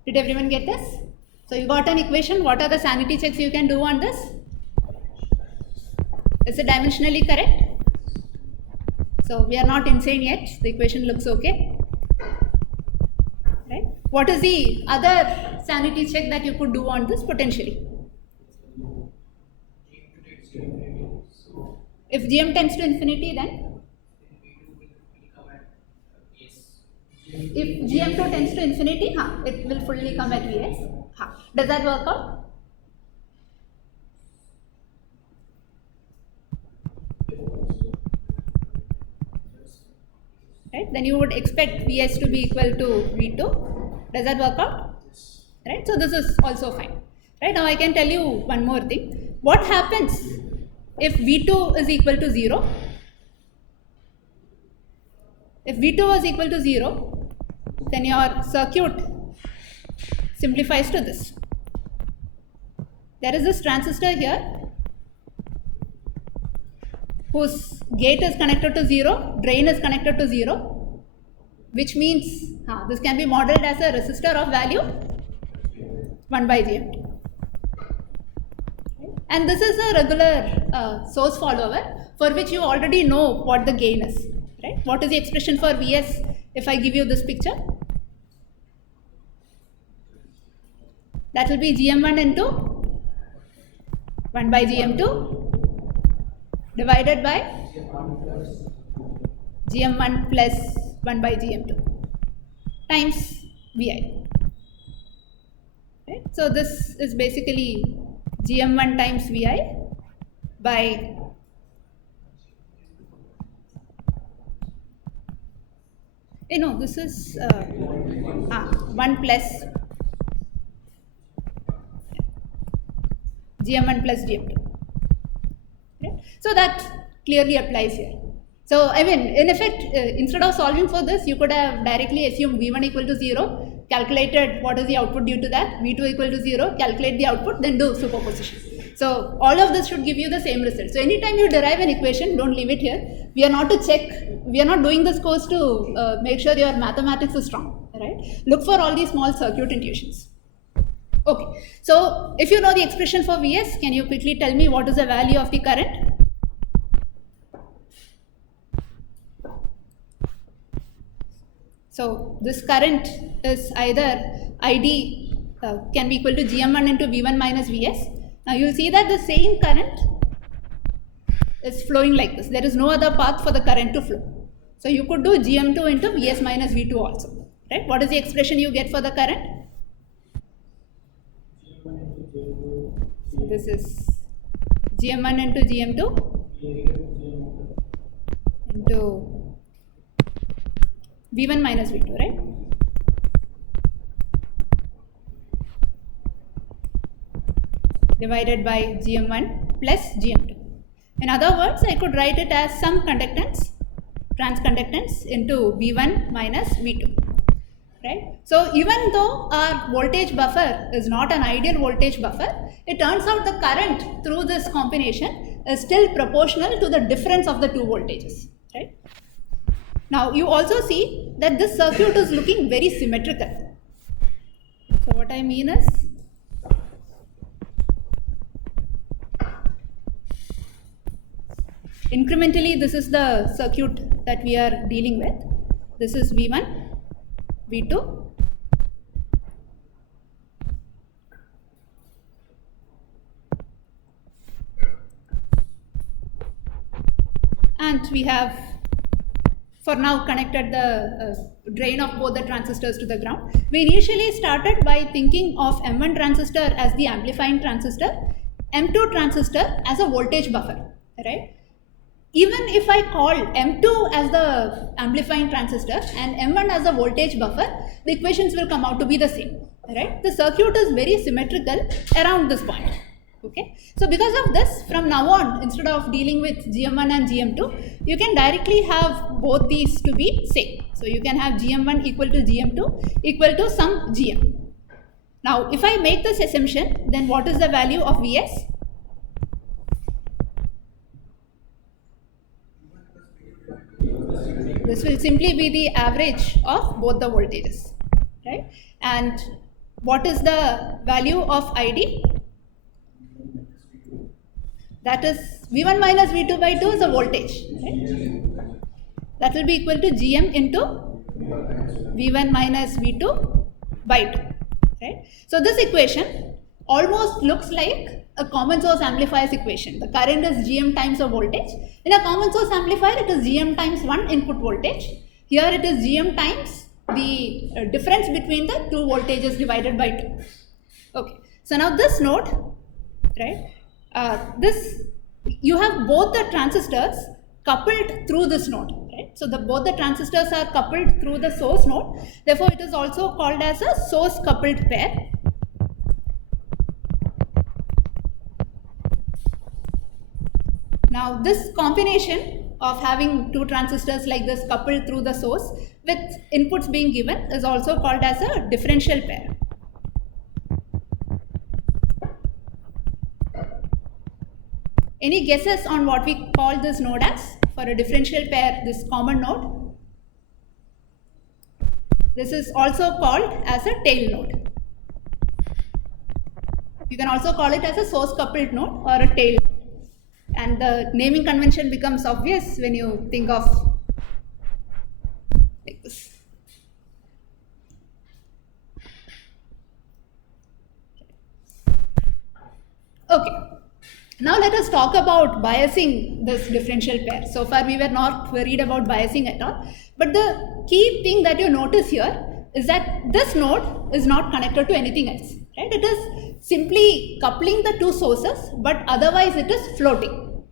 Did everyone get this? So you got an equation. What are the sanity checks you can do on this? Is it dimensionally correct? So we are not insane yet. The equation looks okay. Right? What is the other sanity check that you could do on this potentially? If GM tends to infinity, then? If GM2 tends to infinity, it will fully come at Vs. Does that work out? Right? Then you would expect Vs to be equal to V2. Does that work out? Right? So this is also fine. Right? Now I can tell you one more thing. What happens if V2 is equal to 0? If V2 is equal to 0, then your circuit simplifies to this. There is this transistor here whose gate is connected to 0, drain is connected to 0, which means this can be modeled as a resistor of value 1 by GM2. And this is a regular source follower for which you already know what the gain is. Right? What is the expression for Vs if I give you this picture? That will be GM1 into 1 by GM2 divided by GM1 plus 1 by GM2 times Vi. Right? So this is basically GM1 times Vi by no, this is 1 plus GM1 plus GM2. Okay? So that clearly applies here. So I mean, in effect, instead of solving for this, you could have directly assumed V1 equal to 0, calculated what is the output due to that, V2 equal to 0, calculate the output, then do superposition. So all of this should give you the same result. So anytime you derive an equation, don't leave it here. We are not doing this course to make sure your mathematics is strong, right? Look for all these small circuit intuitions. Okay, so if you know the expression for Vs, can you quickly tell me what is the value of the current? So this current is either ID can be equal to GM1 into V1 minus Vs. Now you will see that the same current is flowing like this. There is no other path for the current to flow. So you could do GM2 into Vs minus V2 also, right? What is the expression you get for the current? So this is GM1 into GM2 into V1 minus V2, right? Divided by GM1 plus GM2. In other words, I could write it as some conductance, transconductance into V1 minus V2, right? So even though our voltage buffer is not an ideal voltage buffer, it turns out the current through this combination is still proportional to the difference of the two voltages, right? Now you also see that this circuit is looking very symmetrical. So what I mean is, incrementally this is the circuit that we are dealing with. This is V1, V2, and we have for now connected the drain of both the transistors to the ground. We initially started by thinking of M1 transistor as the amplifying transistor, M2 transistor as a voltage buffer, right? Even if I call M2 as the amplifying transistor and M1 as a voltage buffer, the equations will come out to be the same, right? The circuit is very symmetrical around this point. Okay, so because of this, from now on, instead of dealing with GM1 and GM2, you can directly have both these to be same. So you can have GM1 equal to GM2 equal to some GM. Now, if I make this assumption, then what is the value of Vs? This will simply be the average of both the voltages, right? And what is the value of ID? That is V1 minus V2 by 2 is a voltage, right? That will be equal to GM into V1 minus V2 by 2, right? So this equation almost looks like a common source amplifier's equation. The current is GM times a voltage. In a common source amplifier, it is GM times 1 input voltage. Here it is GM times the difference between the two voltages divided by 2. Okay, so now this node, right? You have both the transistors coupled through this node, right? So both the transistors are coupled through the source node. Therefore, it is also called as a source coupled pair. Now, this combination of having two transistors like this coupled through the source with inputs being given is also called as a differential pair. Any guesses on what we call this node as for a differential pair, this common node? This is also called as a tail node. You can also call it as a source coupled node or a tail node. And the naming convention becomes obvious when you think of like this. Okay. Now let us talk about biasing this differential pair. So far we were not worried about biasing at all. But the key thing that you notice here is that this node is not connected to anything else, right? It is simply coupling the two sources, but otherwise it is floating,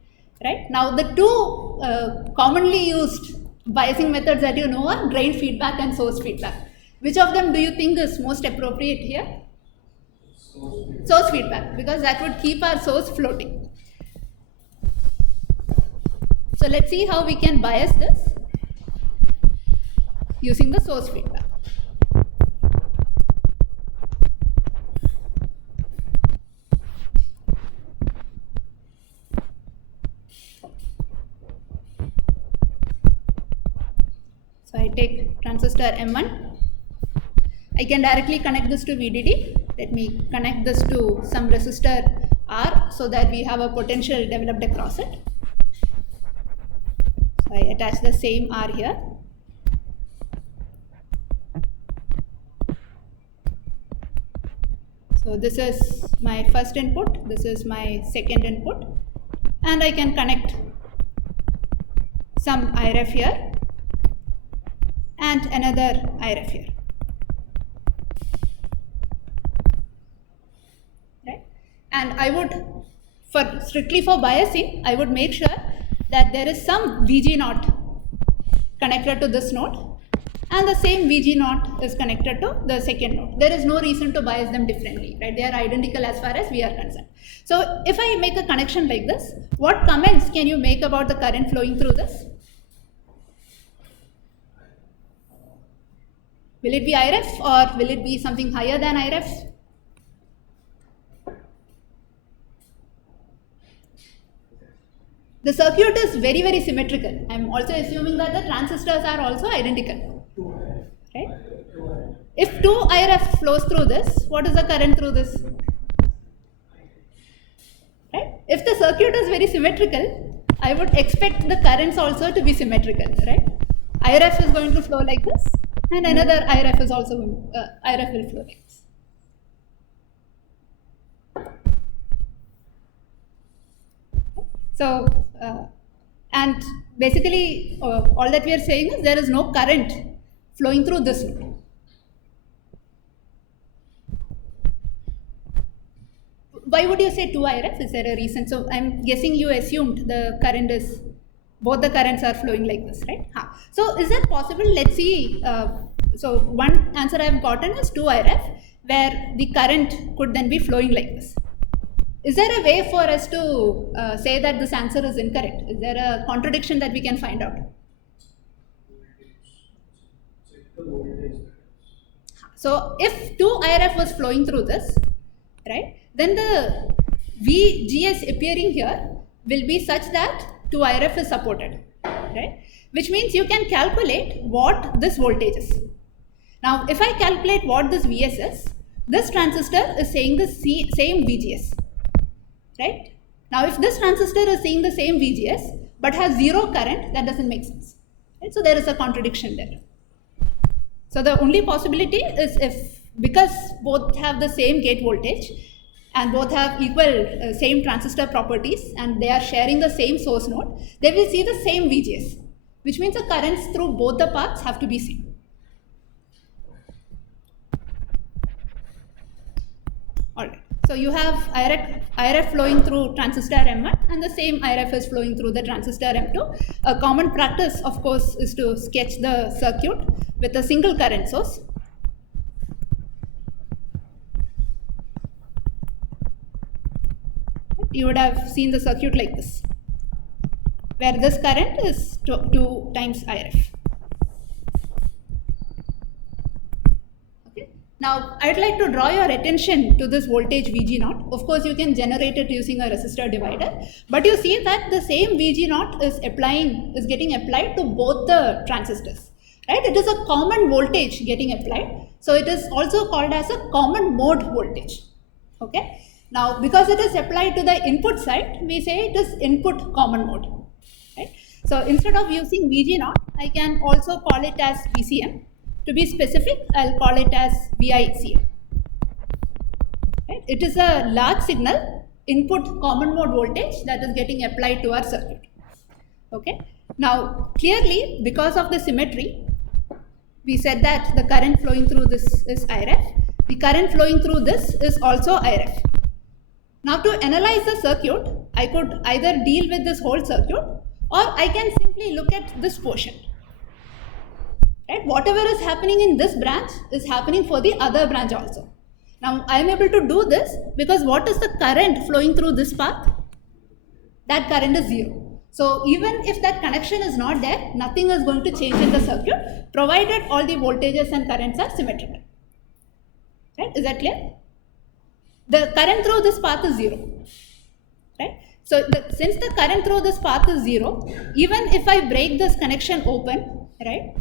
right? Now the two commonly used biasing methods that you know are drain feedback and source feedback. Which of them do you think is most appropriate here? Source feedback, because that would keep our source floating. So let's see how we can bias this using the source feedback. So I take transistor M1. I can directly connect this to VDD. Let me connect this to some resistor R so that we have a potential developed across it. So I attach the same R here. So this is my first input, this is my second input, and I can connect some IRF here and another IRF here. Right? And I would, strictly for biasing, I would make sure that there is some VG0 connected to this node, and the same VG0 is connected to the second node. There is no reason to bias them differently, right? They are identical as far as we are concerned. So if I make a connection like this, what comments can you make about the current flowing through this? Will it be IRF or will it be something higher than IRF? The circuit is very, very symmetrical. I am also assuming that the transistors are also identical. Right? If 2 IRF flows through this, what is the current through this? Right? If the circuit is very symmetrical, I would expect the currents also to be symmetrical. Right? IRF is going to flow like this, and another IRF is also IRF will flow like this. So, and basically all that we are saying is there is no current flowing through this node. Why would you say 2 IRF? Is there a reason? So I'm guessing you assumed the current is, both the currents are flowing like this, right? So is that possible? Let's see. So one answer I have gotten is 2 IRF, where the current could then be flowing like this. Is there a way for us to say that this answer is incorrect? Is there a contradiction that we can find out? So if 2 IRF was flowing through this, right, then the VGS appearing here will be such that 2 IRF is supported, right? Which means you can calculate what this voltage is. Now, if I calculate what this Vs is, this transistor is saying the same VGS. Right? Now, if this transistor is seeing the same VGS but has 0 current, that doesn't make sense. Right? So there is a contradiction there. So the only possibility is if, because both have the same gate voltage and both have equal same transistor properties and they are sharing the same source node, they will see the same VGS, which means the currents through both the paths have to be same. Alright. So you have IRF flowing through transistor M1 and the same IRF is flowing through the transistor M2. A common practice, of course, is to sketch the circuit with a single current source. You would have seen the circuit like this, where this current is 2 times IRF. Now, I'd like to draw your attention to this voltage VG0. Of course, you can generate it using a resistor divider, but you see that the same VG0 is getting applied to both the transistors, right? It is a common voltage getting applied, so it is also called as a common mode voltage, okay? Now, because it is applied to the input side, we say it is input common mode, right? So, instead of using VG0, I can also call it as VCM. To be specific, I'll call it as VICM. Right? It is a large signal input common mode voltage that is getting applied to our circuit. Okay. Now, clearly, because of the symmetry, we said that the current flowing through this is IRF. The current flowing through this is also IRF. Now, to analyze the circuit, I could either deal with this whole circuit or I can simply look at this portion. Right? Whatever is happening in this branch is happening for the other branch also. Now, I am able to do this because what is the current flowing through this path? That current is 0. So, even if that connection is not there, nothing is going to change in the circuit, provided all the voltages and currents are symmetrical. Right? Is that clear? The current through this path is 0. Right? So, since the current through this path is 0, even if I break this connection open, right,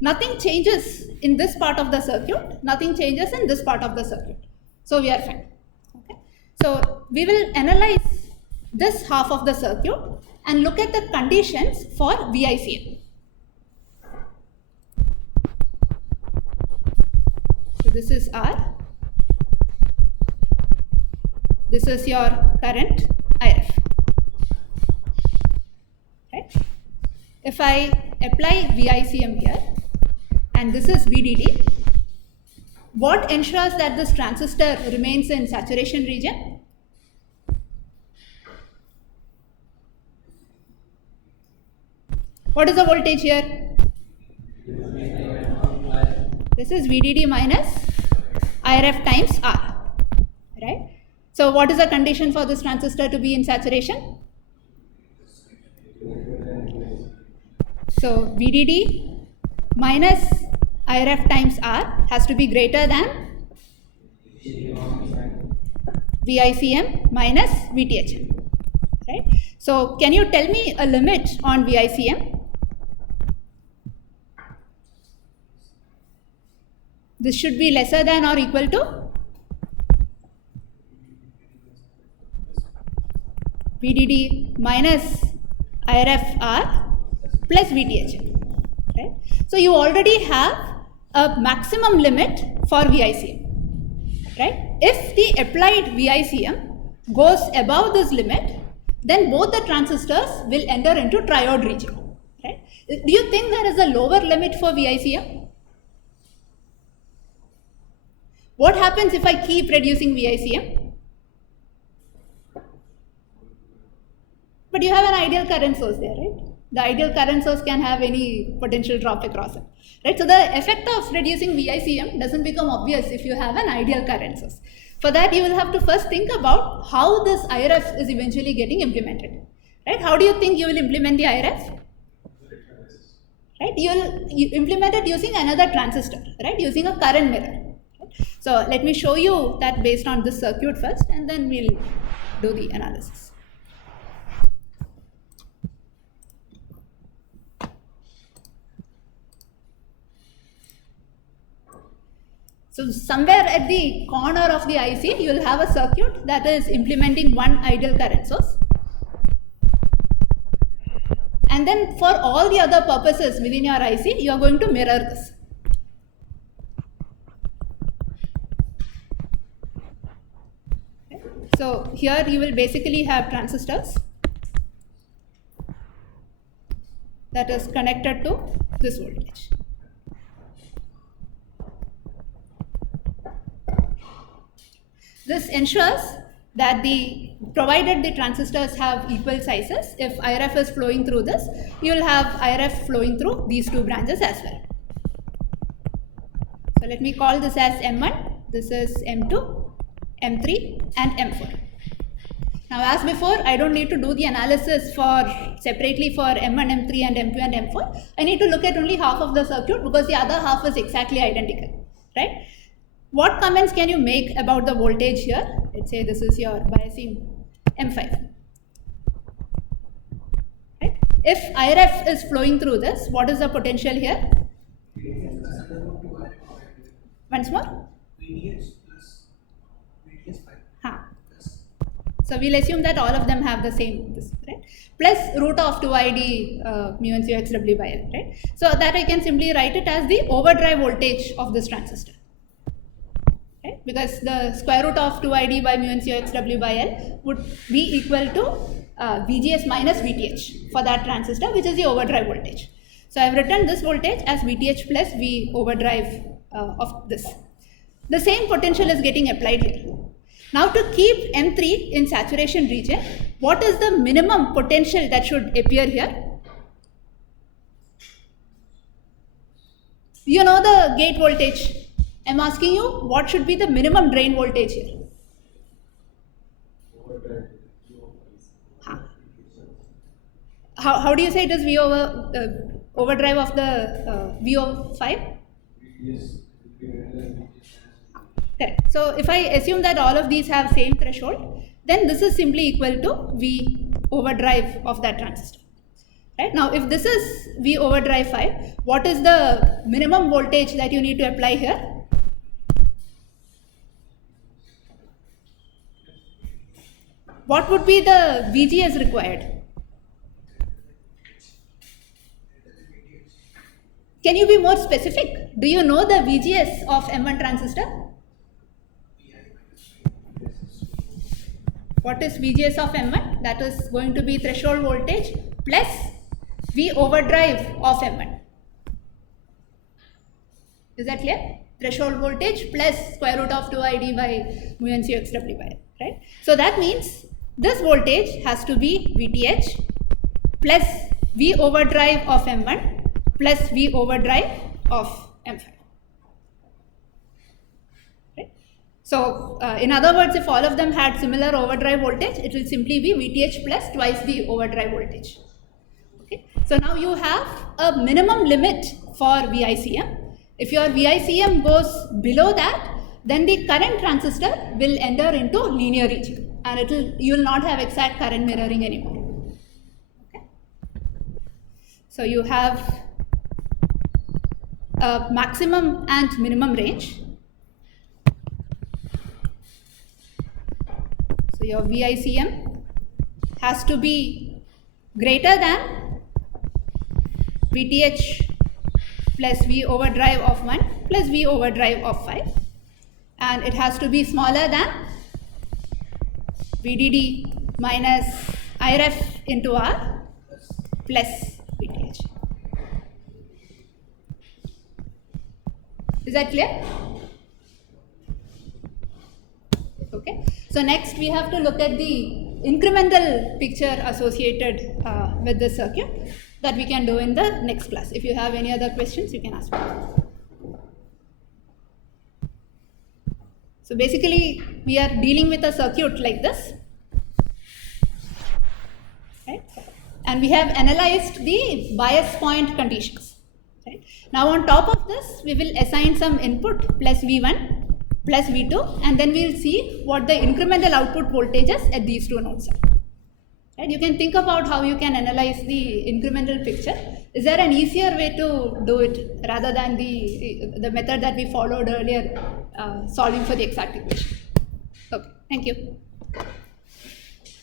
nothing changes in this part of the circuit, nothing changes in this part of the circuit. So, we are fine. Okay. So, we will analyze this half of the circuit and look at the conditions for VICM. So, this is R. This is your current IRF. Right? If I apply VICM here, and this is VDD. What ensures that this transistor remains in saturation region? What is the voltage here? This is VDD minus IRF times R, right? So what is the condition for this transistor to be in saturation? So VDD minus IRF times R has to be greater than VICM minus VTHM, right? So can you tell me a limit on VICM? This should be lesser than or equal to VDD minus IRF R plus VTHM, right? So you already have a maximum limit for VICM, right? If the applied VICM goes above this limit, then both the transistors will enter into triode region, right? Do you think there is a lower limit for VICM? What happens if I keep reducing VICM? But you have an ideal current source there, right? The ideal current source can have any potential drop across it, right? So the effect of reducing VICM doesn't become obvious if you have an ideal current source. For that, you will have to first think about how this IRF is eventually getting implemented, right? How do you think you will implement the IRF? Right? You implement it using another transistor, right? Using a current mirror. So let me show you that based on this circuit first, and then we'll do the analysis. So somewhere at the corner of the IC, you will have a circuit that is implementing one ideal current source. And then for all the other purposes within your IC, you are going to mirror this. So here you will basically have transistors that is connected to this voltage. This ensures that provided the transistors have equal sizes, if IRF is flowing through this, you will have IRF flowing through these two branches as well. So let me call this as M1, this is M2, M3 and M4. Now as before, I don't need to do the analysis separately for M1, M3 and M2 and M4. I need to look at only half of the circuit because the other half is exactly identical, right? What comments can you make about the voltage here? Let's say this is your biasing M5. Right? If IRF is flowing through this, what is the potential here? Once more? So we'll assume that all of them have the same, right? Plus root of 2ID mu n CoX W by L, right? So that I can simply write it as the overdrive voltage of this transistor. Right? Because the square root of 2ID by mu n CoX W by L would be equal to VGS minus VTH for that transistor, which is the overdrive voltage. So I have written this voltage as VTH plus V overdrive of this. The same potential is getting applied here. Now to keep M3 in saturation region, what is the minimum potential that should appear here? You know the gate voltage. I'm asking you what should be the minimum drain voltage here? How do you say it is V over overdrive of the V over 5? Yes. Correct. So if I assume that all of these have same threshold, then this is simply equal to V overdrive of that transistor. Right? Now if this is V overdrive 5, what is the minimum voltage that you need to apply here? What would be the VGS required? Can you be more specific? Do you know the VGS of M1 transistor? What is VGS of M1? That is going to be threshold voltage plus V overdrive of M1. Is that clear? Threshold voltage plus square root of 2 ID by mu n C x W by L, right? So that means this voltage has to be VTH plus V overdrive of M1 plus V overdrive of M5. Right? So in other words, if all of them had similar overdrive voltage, it will simply be VTH plus twice the overdrive voltage. Okay? So now you have a minimum limit for VICM. If your VICM goes below that, then the current transistor will enter into linear region and you will not have exact current mirroring anymore. Okay? So you have a maximum and minimum range. So your VICM has to be greater than VTH plus V overdrive of 1 plus V overdrive of 5, and it has to be smaller than VDD minus IREF into R plus VTH. Is that clear? Okay. So next we have to look at the incremental picture associated with this circuit that we can do in the next class. If you have any other questions, you can ask me. So basically, we are dealing with a circuit like this, right? And we have analyzed the bias point conditions. Right? Now on top of this, we will assign some input plus V1 plus V2, and then we will see what the incremental output voltages at these two nodes are. Right? You can think about how you can analyze the incremental picture. Is there an easier way to do it rather than the method that we followed earlier, solving for the exact equation? Okay, thank you.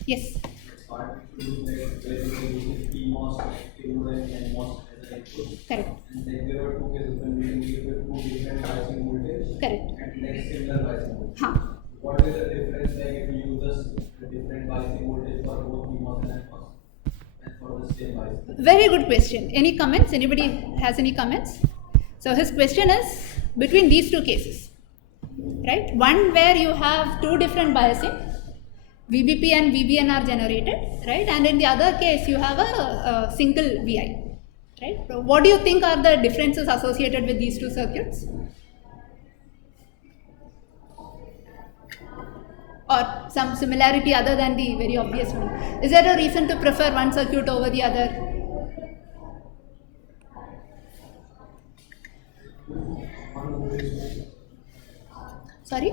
Yes? It's hard to do that where you can use PMOS, CMOS, and MOS as an input. Correct. And then there are two cases when we can give it two different biasing voltage. Correct. And next similar biasing voltage. Huh. What is the difference like if you use a different biasing voltage for both PMOS and MOS and for the same biasing? Very good question. Any comments? Anybody has any comments? So his question is between these two cases, right? One where you have two different biasing, VBP and VBN are generated, right? And in the other case, you have a single VI, right? So what do you think are the differences associated with these two circuits? Or some similarity other than the very obvious one? Is there a reason to prefer one circuit over the other? Sorry?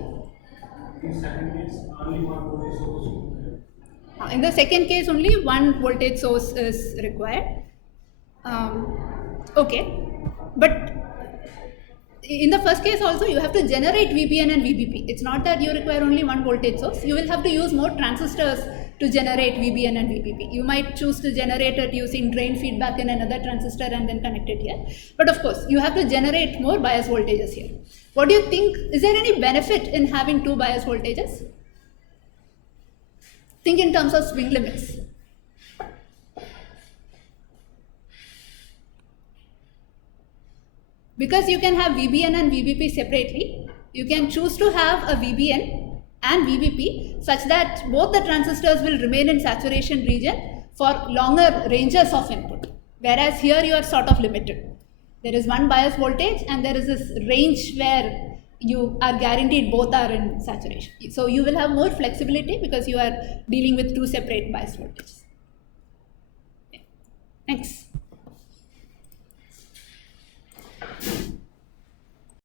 In second case, only one voltage source. In the second case, only one voltage source is required. Okay, but in the first case also you have to generate VBN and VBP. It's not that you require only one voltage source. You will have to use more transistors to generate VBN and VBP. You might choose to generate it using drain feedback in another transistor and then connect it here. But of course, you have to generate more bias voltages here. What do you think? Is there any benefit in having two bias voltages? Think in terms of swing limits. Because you can have VBN and VBP separately, you can choose to have a VBN and VBP such that both the transistors will remain in saturation region for longer ranges of input. Whereas here you are sort of limited. There is one bias voltage and there is this range where you are guaranteed both are in saturation. So you will have more flexibility because you are dealing with two separate bias voltages. Okay. Thanks.